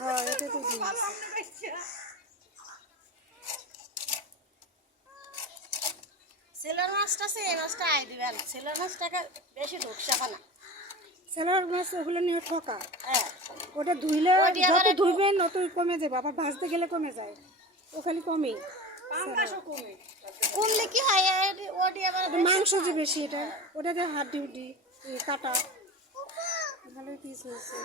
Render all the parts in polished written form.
হ্যাঁ এটা তো ডিম সেলার মাছটা আছে, এই মাছটা আই দিবেন। সেলার মাছটাকে বেশি ঢুকসাবা না। সেলার মাছ ওগুলো নিয়ে ঠকা। হ্যাঁ, ওটা ধুইলে যত ধুইবেন ততই কমে যাবে, আবার ভাজতে গেলে কমে যায়, ও খালি কমে কমলে কি হয়? ওটি আবার মাংস যে বেশি, এটা ওটাতে হাড্ডি উড্ডি কাটা ভালোই পিস হয়েছে।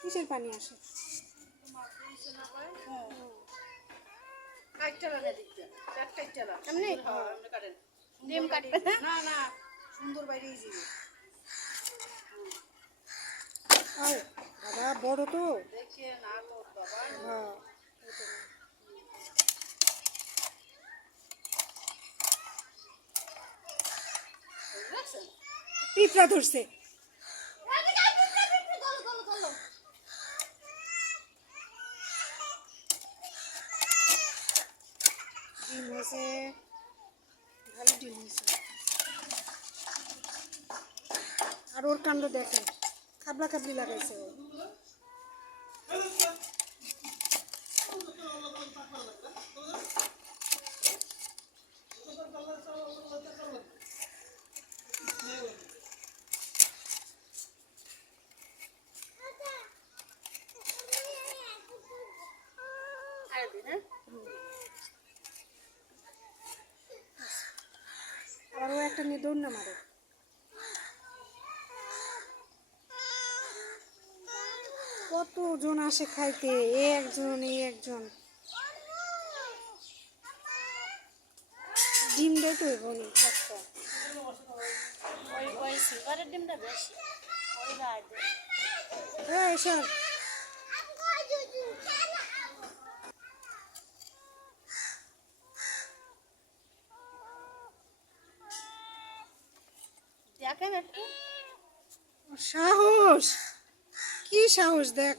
কিসের পানি আসে? ডিম কাটবে না না সুন্দর বাইরে যাবে বাবা বড় তো দেখে না কর বাবা। হ্যাঁ পিঁপড়া ধরছে। ডিম হয়েছে, ভালো ডিম হয়েছে। আর ওর কাণ্ড দেখে, খাবলা খাবলি লাগাইছে ও। আবার ও একটা নিয়ে দৌড় না মারে। কতজন আসে খাইতে, এ একজন এই একজন। ডিম দেয় তো এখানে একটা। ওই সিলভারের ডিমটা বেশি ওই গায়ে দেয়। এসব দেখেন একটু সাহস, কি সাহস দেখ।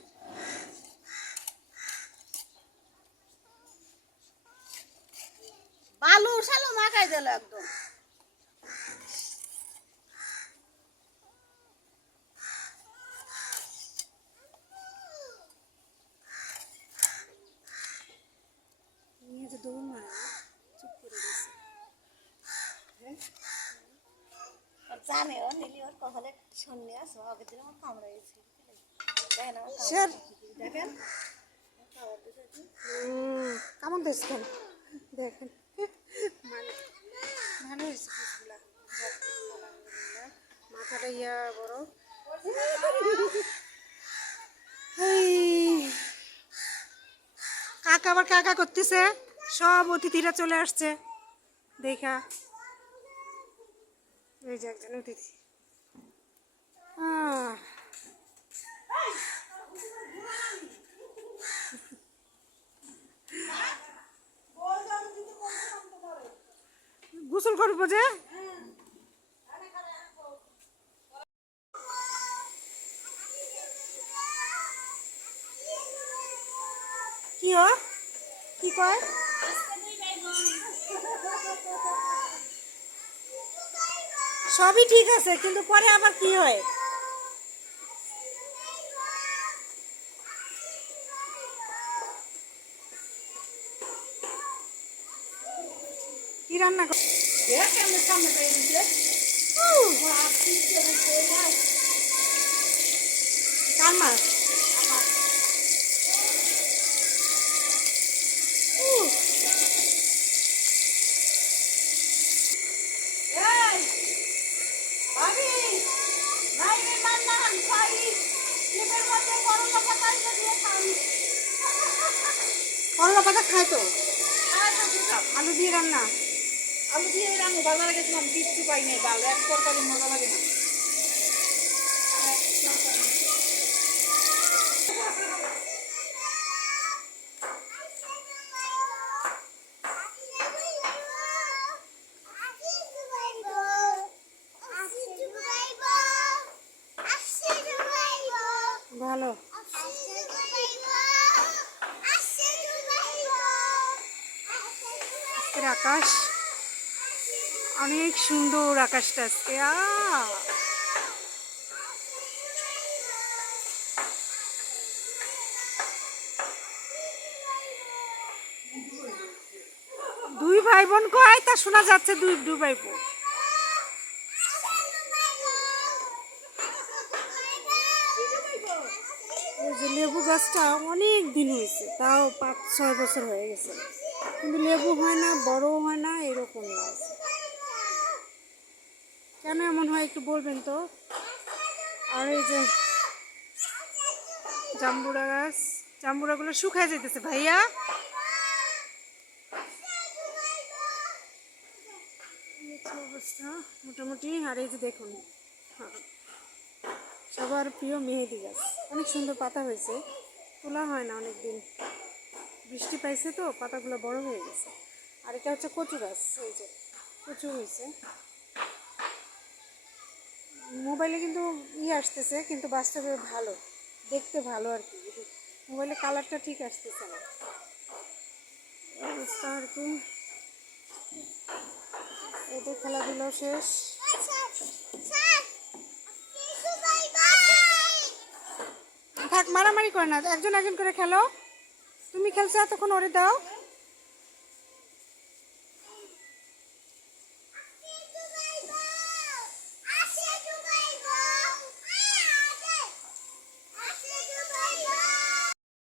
বালু শালু মাখাই দিল একদম। নিয়ে যে দৌড় মারে, চুপ করে গেছে। জানে ও নীলি ওর কপালে শূন্য আছে, আগের দিন আমার কামড়াইছে। দেখেন আমার স্যার দেখেন কেমন দেখছেন দেখেন, মানে ভালো হয়েছে পিসগুলা। মাথাটা ইয়া বড়। কাকা আবার কাকা করতেছে, সব অতিথিরা চলে আসছে দেখা। এই যে একজন অতিথি। গোসল করবো যে, কি ও কি কয়? সবই ঠিক আছে, কিন্তু পরে আবার কি হয়? কি রান্না কর? কার মাছ? করলা পাতা খায় তো, আলু দিয়ে রান্না। আলু দিয়ে রান্না ভালো লাগেছিলাম, কিচ্ছু পাই নাই, ভালো এক তরকারি মজা লাগে না। ভালো আজকের আকাশ অনেক সুন্দর, আকাশটা আজকে দুই ভাই বোন কয় তা শোনা যাচ্ছে দুই দুই ভাই বোন। এই যে লেবু গাছটা অনেক দিন হয়েছে, তাও 5-6 বছর হয়ে গেছে, কিন্তু লেবু হয় না, বড়ও হয় না, এরকমই আছে। কেন এমন হয় একটু বলবেন তো। আর এই যে জাম্বুরা গাছ, জাম্বুরাগুলো শুকায় যেতেছে ভাইয়া। অবস্থা মোটামুটি। আর এই যে দেখুন, হ্যাঁ, সবার প্রিয় মেহেদি গাছ, অনেক সুন্দর পাতা হয়েছে, তোলা হয় না অনেক দিন, বৃষ্টি পাইছে তো পাতাগুলো বড় হয়ে গেছে। আর এটা হচ্ছে কচু গাছ, এই যে কচু হয়েছে। মোবাইলে কিন্তু আসতেছে, কিন্তু বাস্তবে ভালো, দেখতে ভালো আর কি, মোবাইলে কালারটা ঠিক আসতেছে না, অবস্থা আর কি। এদের খেলাধুলো শেষ। থাক, মারামারি করে না, একজন একজন করে খেলো। তুমি খেলছো এতক্ষণ, ওরে দাও।